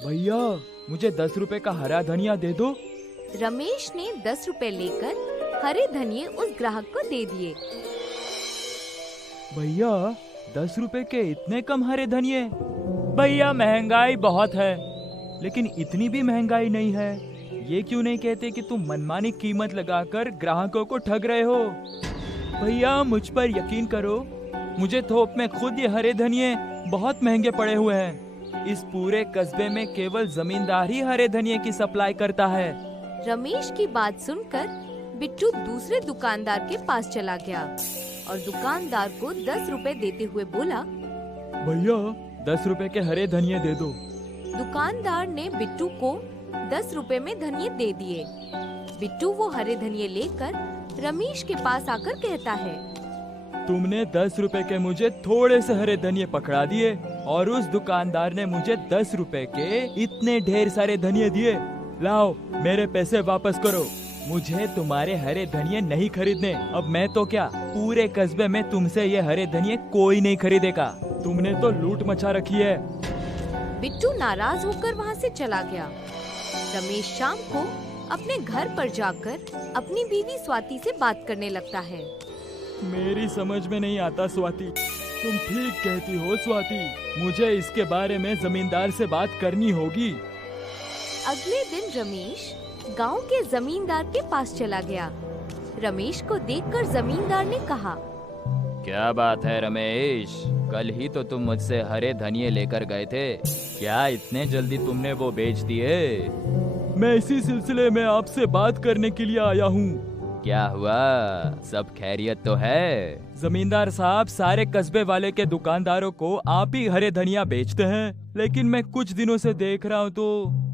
भैया मुझे 10 रुपए का हरा धनिया दे दो। रमेश ने 10 रुपए लेकर हरे धनिये उस ग्राहक को दे दिए। भैया 10 रुपए के इतने कम हरे धनिये? भैया महंगाई बहुत है, लेकिन इतनी भी महंगाई नहीं है। ये क्यों नहीं कहते कि तुम मनमानी कीमत लगाकर ग्राहकों को ठग रहे हो? भैया मुझ पर यकीन करो, मुझे थोक में खुद ये हरे धनिये बहुत महंगे पड़े हुए हैं। इस पूरे कस्बे में केवल जमींदार ही हरे धनिये की सप्लाई करता है। रमेश की बात सुनकर बिट्टू दूसरे दुकानदार के पास चला गया और दुकानदार को 10 रुपए देते हुए बोला, भैया 10 रुपए के हरे धनिये दे दो। दुकानदार ने बिट्टू को 10 रुपए में धनिये दे दिए। बिट्टू वो हरे धनिये लेकर रमेश के पास आकर कहता है, तुमने 10 रुपए के मुझे थोड़े से हरे धनिये पकड़ा दिए और उस दुकानदार ने मुझे 10 रुपए के इतने ढेर सारे धनिये दिए। लाओ मेरे पैसे वापस करो। मुझे तुम्हारे हरे धनिये नहीं खरीदने। अब मैं तो क्या, पूरे कस्बे में तुमसे ये हरे धनिये कोई नहीं खरीदेगा। तुमने तो लूट मचा रखी है। बिट्टू नाराज होकर वहाँ से चला गया। रमेश शाम को अपने घर पर जाकर अपनी बीवी स्वाति से बात करने लगता है। मेरी समझ में नहीं आता स्वाति, तुम ठीक कहती हो स्वाति। मुझे इसके बारे में जमींदार से बात करनी होगी। अगले दिन रमेश गांव के जमींदार के पास चला गया। रमेश को देखकर जमींदार ने कहा, क्या बात है रमेश, कल ही तो तुम मुझसे हरे धनिये लेकर गए थे, क्या इतने जल्दी तुमने वो बेच दिए? मैं इसी सिलसिले में आपसे बात करने के लिए आया हूँ। क्या हुआ, सब खैरियत तो है? जमींदार साहब, सारे कस्बे वाले के दुकानदारों को आप ही हरे धनिया बेचते हैं, लेकिन मैं कुछ दिनों से देख रहा हूँ तो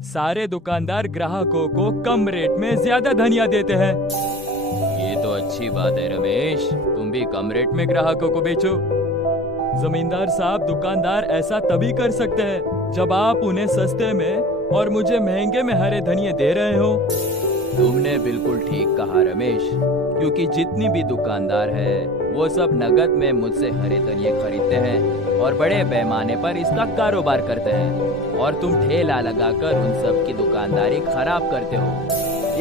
सारे दुकानदार ग्राहकों को कम रेट में ज्यादा धनिया देते हैं। ये तो अच्छी बात है रमेश, तुम भी कम रेट में ग्राहकों को बेचो। जमींदार साहब, दुकानदार ऐसा तभी कर सकते हैं जब आप उन्हें सस्ते में और मुझे महंगे में हरे धनिये दे रहे हो। तुमने बिल्कुल ठीक कहा रमेश, क्योंकि जितनी भी दुकानदार है वो सब नगद में मुझसे हरे धनिये खरीदते हैं और बड़े पैमाने पर इसका कारोबार करते हैं, और तुम ठेला लगाकर उन सब की दुकानदारी खराब करते हो।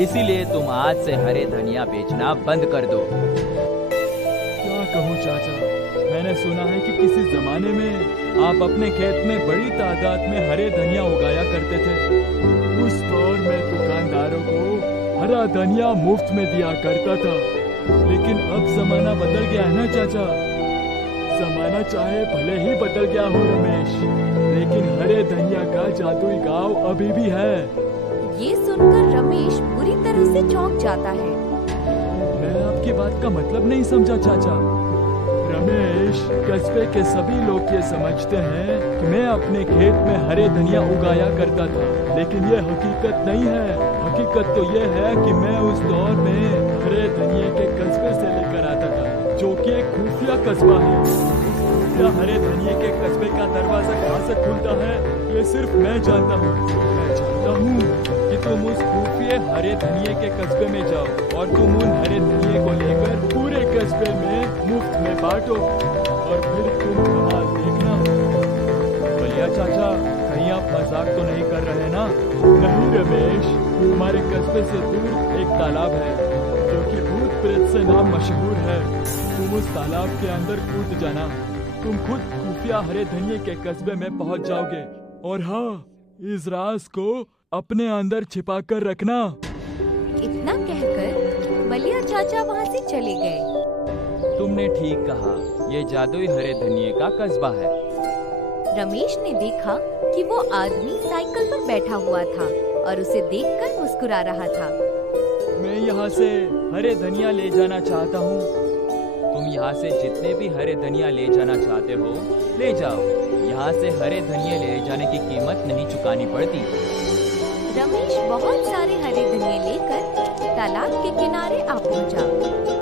इसीलिए तुम आज से हरे धनिया बेचना बंद कर दो। क्या कहूँ चाचा, मैंने सुना है कि किसी जमाने में आप अपने खेत में बड़ी तादाद में हरे धनिया उगाया करते थे। उस दौर में दुकानदारों को हरा धनिया मुफ्त में दिया करता था, लेकिन अब जमाना बदल गया है ना चाचा। जमाना चाहे भले ही बदल गया हो रमेश, लेकिन हरे धनिया का जादुई गांव अभी भी है। ये सुनकर रमेश बुरी तरह से चौंक जाता है। मैं आपकी बात का मतलब नहीं समझा चाचा। रमेश, कस्बे के सभी लोग ये समझते हैं कि मैं अपने खेत में हरे धनिया उगाया करता था, लेकिन ये हकीकत नहीं है। हकीकत तो ये है कि मैं उस दौर में हरे धनिये के कस्बे से लेकर आता था, जो कि एक खुफिया कस्बा है। खुफिया हरे धनिये के कस्बे का दरवाजा कहाँ से खुलता है, ये सिर्फ मैं जानता हूँ। मैं चाहता हूँ कि तुम उस खुफिया हरे धनिये के कस्बे में जाओ और तुम उन हरे धनिये को लेकर पूरे कस्बे में मुफ्त में बांटो, और फिर तुम कमाल देखना। बलिया चाचा, कहीं आप मजाक तो नहीं कर रहे ना? नहीं रमेश, हमारे कस्बे से दूर एक तालाब है जो कि भूत प्रेत से नाम मशहूर है। तुम उस तालाब के अंदर कूद जाना, तुम खुद खुफिया हरे धनिये के कस्बे में पहुंच जाओगे। और हाँ, इस राज को अपने अंदर छिपा कर रखना। इतना कहकर बलिया चाचा वहाँ से चले गए। तुमने ठीक कहा, ये जादुई हरे धनिये का कस्बा है। रमेश ने देखा कि वो आदमी साइकिल पर बैठा हुआ था और उसे देखकर मुस्कुरा रहा था। मैं यहाँ से हरे धनिया ले जाना चाहता हूँ। तुम यहाँ से जितने भी हरे धनिया ले जाना चाहते हो ले जाओ, यहाँ से हरे धनिये ले जाने की कीमत नहीं चुकानी पड़ती। रमेश बहुत सारे हरे धनिये लेकर तालाब के किनारे आ पहुँचा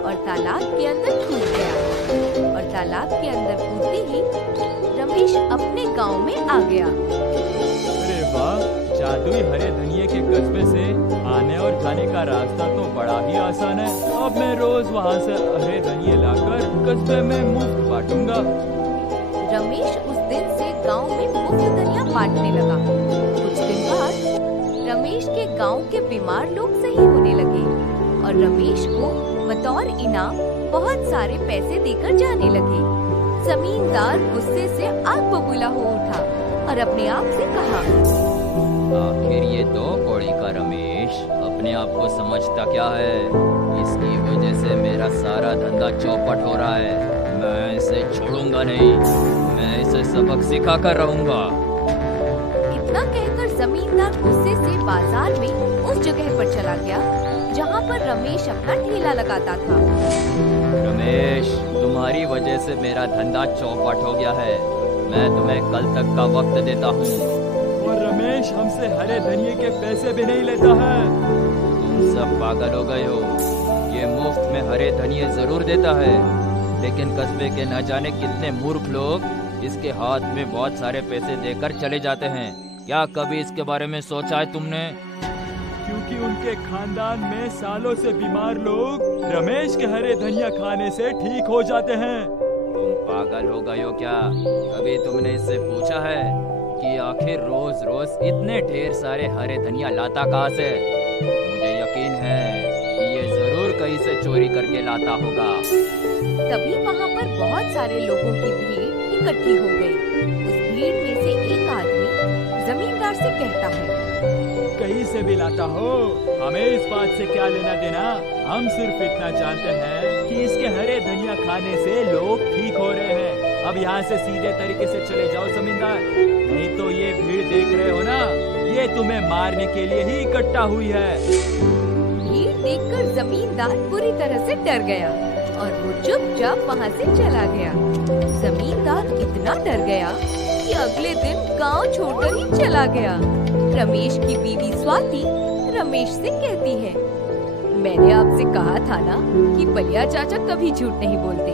और तालाब के अंदर कूद गया। और तालाब के अंदर कूदते ही रमेश अपने गांव में आ गया। अरे वाह, जादुई हरे धनिये के कस्बे से आने और जाने का रास्ता तो बड़ा ही आसान है। अब मैं रोज वहाँ से हरे धनिये लाकर कस्बे में मुफ्त बांटूंगा। रमेश उस दिन से गांव में मुफ्त धनिया बांटने लगा। कुछ दिन गांव के बीमार लोग सही होने लगे और रमेश को बतौर इनाम बहुत सारे पैसे देकर जाने लगे। जमींदार गुस्से से आग बबूला हो उठा और अपने आप से कहा, आखिर ये दो कौड़ी का रमेश अपने आप को समझता क्या है? इसकी वजह से मेरा सारा धंधा चौपट हो रहा है। मैं इसे छोड़ूंगा नहीं, मैं इसे सबक सिखा कर रहूंगा। इतना कहकर जमींदार गुस्से से बाजार में उस जगह पर चला गया जहाँ पर रमेश अपना ठेला लगाता था। रमेश, तुम्हारी वजह से मेरा धंधा चौपट हो गया है। मैं तुम्हें कल तक का वक्त देता हूँ। और रमेश हमसे हरे धनिये के पैसे भी नहीं लेता है। तुम सब पागल हो गए हो। ये मुफ्त में हरे धनिये जरूर देता है, लेकिन कस्बे के न जाने कितने मूर्ख लोग इसके हाथ में बहुत सारे पैसे देकर चले जाते हैं। क्या कभी इसके बारे में सोचा है तुमने? क्योंकि उनके खानदान में सालों से बीमार लोग रमेश के हरे धनिया खाने से ठीक हो जाते हैं। तुम पागल हो गए हो क्या? कभी तुमने इससे पूछा है कि आखिर रोज रोज इतने ढेर सारे हरे धनिया लाता कहाँ से? मुझे यकीन है कि ये जरूर कहीं से चोरी करके लाता होगा। तभी वहाँ पर बहुत सारे लोगों की भीड़ इकट्ठी हो गई। उस भीड़ में से एक आदमी जमींदार से कहता है, कहीं से भी लाता हो, हमें इस बात से क्या लेना देना। हम सिर्फ इतना जानते हैं कि इसके हरे धनिया खाने से लोग ठीक हो रहे हैं। अब यहाँ से सीधे तरीके से चले जाओ जमींदार, नहीं तो ये भीड़ देख रहे हो ना, ये तुम्हें मारने के लिए ही इकट्ठा हुई है। भीड़ देखकर जमींदार बुरी तरह से डर गया और वो चुपचाप वहाँ से चला गया। जमींदार इतना डर गया कि अगले दिन गांव छोड़कर ही चला गया। रमेश की बीवी स्वाति रमेश से कहती है, मैंने आपसे कहा था ना कि बलिया चाचा कभी झूठ नहीं बोलते।